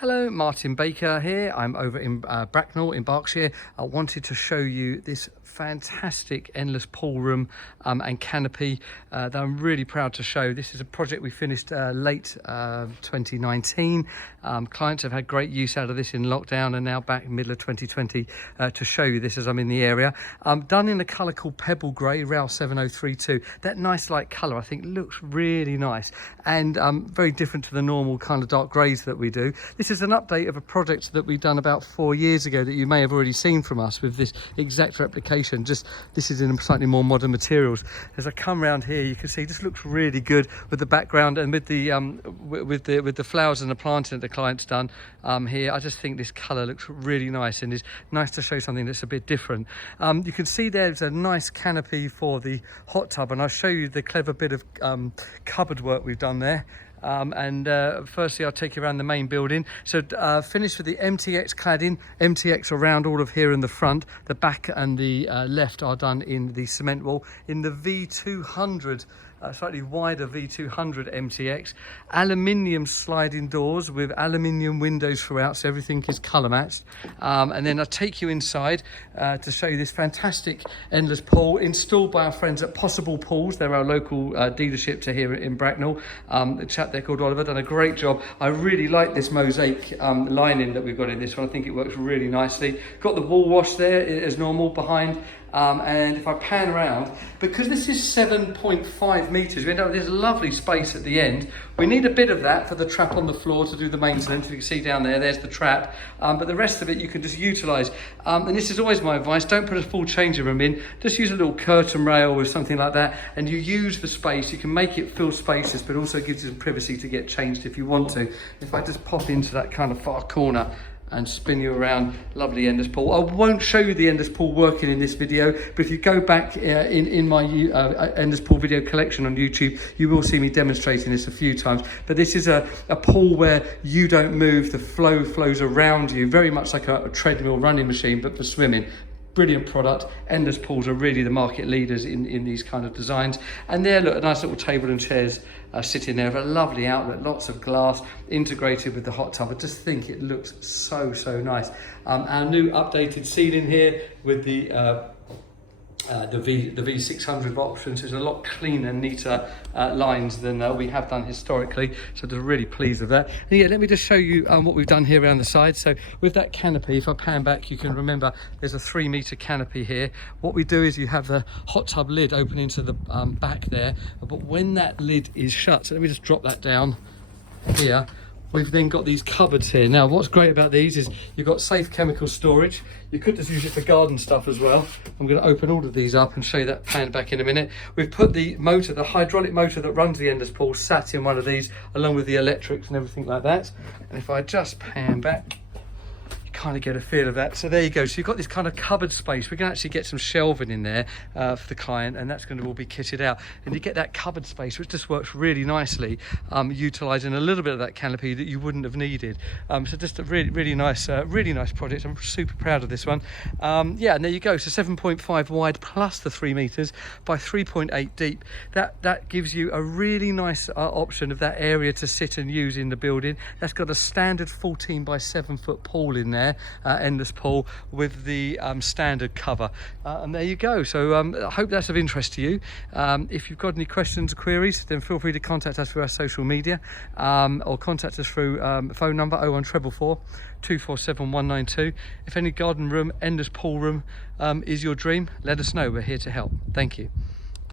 Hello, Martin Baker here. I'm over in Bracknell in Berkshire. I wanted to show you this fantastic endless pool room and canopy that I'm really proud to show. This is a project we finished late 2019. Clients have had great use out of this in lockdown and now back in middle of 2020 to show you this as I'm in the area. Done in a colour called Pebble Grey, RAL 7032. That nice light colour I think looks really nice and very different to the normal kind of dark greys that we do. This is an update of a project that we've done about 4 years ago that you may have already seen from us with this exact replication. Just this is in slightly more modern materials. As I come around here, you can see this looks really good with the background and with the flowers and the planting that the client's done here. I just think this colour looks really nice and is nice to show something that's a bit different. You can see there's a nice canopy for the hot tub, and I'll show you the clever bit of cupboard work we've done there. Firstly I'll take you around the main building. So finished with the MTX cladding, MTX around all of here in the front. The back and the left are done in the cement wall. In the V200, slightly wider V200 MTX, aluminium sliding doors with aluminium windows throughout, so everything is colour matched. And then I'll take you inside to show you this fantastic endless pool installed by our friends at Possible Pools. They're our local dealership to here in Bracknell. The chap there called Oliver done a great job. I really like this mosaic lining that we've got in this one. I think it works really nicely. Got the wall wash there as normal behind. And if I pan around, because this is 7.5 metres, we end up with this lovely space at the end. We need a bit of that for the trap on the floor to do the maintenance. You can see down there, there's the trap. But the rest of it you can just utilise. And this is always my advice, don't put a full changing room in. Just use a little curtain rail or something like that. And you use the space. You can make it feel spacious, but also gives you some privacy to get changed if you want to. If I just pop into that kind of far corner and spin you around, lovely endless pool. I won't show you the endless pool working in this video, but if you go back in my endless pool video collection on YouTube, you will see me demonstrating this a few times. But this is a pool where you don't move, the flow flows around you, very much like a treadmill running machine, but for swimming. Brilliant product. Endless pools are really the market leaders in these kind of designs. And there, look, a nice little table and chairs sitting there, a lovely outlet, lots of glass integrated with the hot tub. I just think it looks so nice. Our new updated ceiling here with the V600 options is a lot cleaner, neater lines than we have done historically, so they're really pleased with that. And yeah, let me just show you what we've done here around the side. So with that canopy, if I pan back, you can remember there's a 3-metre canopy here. What we do is you have the hot tub lid open into the back there, but when that lid is shut, so let me just drop that down here. We've then got these cupboards here. Now, what's great about these is you've got safe chemical storage. You could just use it for garden stuff as well. I'm going to open all of these up and show you that pan back in a minute. We've put the motor, the hydraulic motor that runs the endless pool, sat in one of these, along with the electrics and everything like that. And if I just pan back, kind of get a feel of that. So there you go. So you've got this kind of cupboard space. We can actually get some shelving in there for the client, and that's going to all be kitted out. And you get that cupboard space, which just works really nicely, utilising a little bit of that canopy that you wouldn't have needed. So just a really nice project. I'm super proud of this one. Yeah, and there you go. So 7.5 wide plus the 3 metres by 3.8 deep. That gives you a really nice option of that area to sit and use in the building. That's got a standard 14 by 7 foot pool in there. Endless pool with the standard cover, and there you go. So I hope that's of interest to you. If you've got any questions or queries, then feel free to contact us through our social media, or contact us through phone number 01444 247 192. If any garden room, endless pool room is your dream, let us know. We're here to help. Thank you.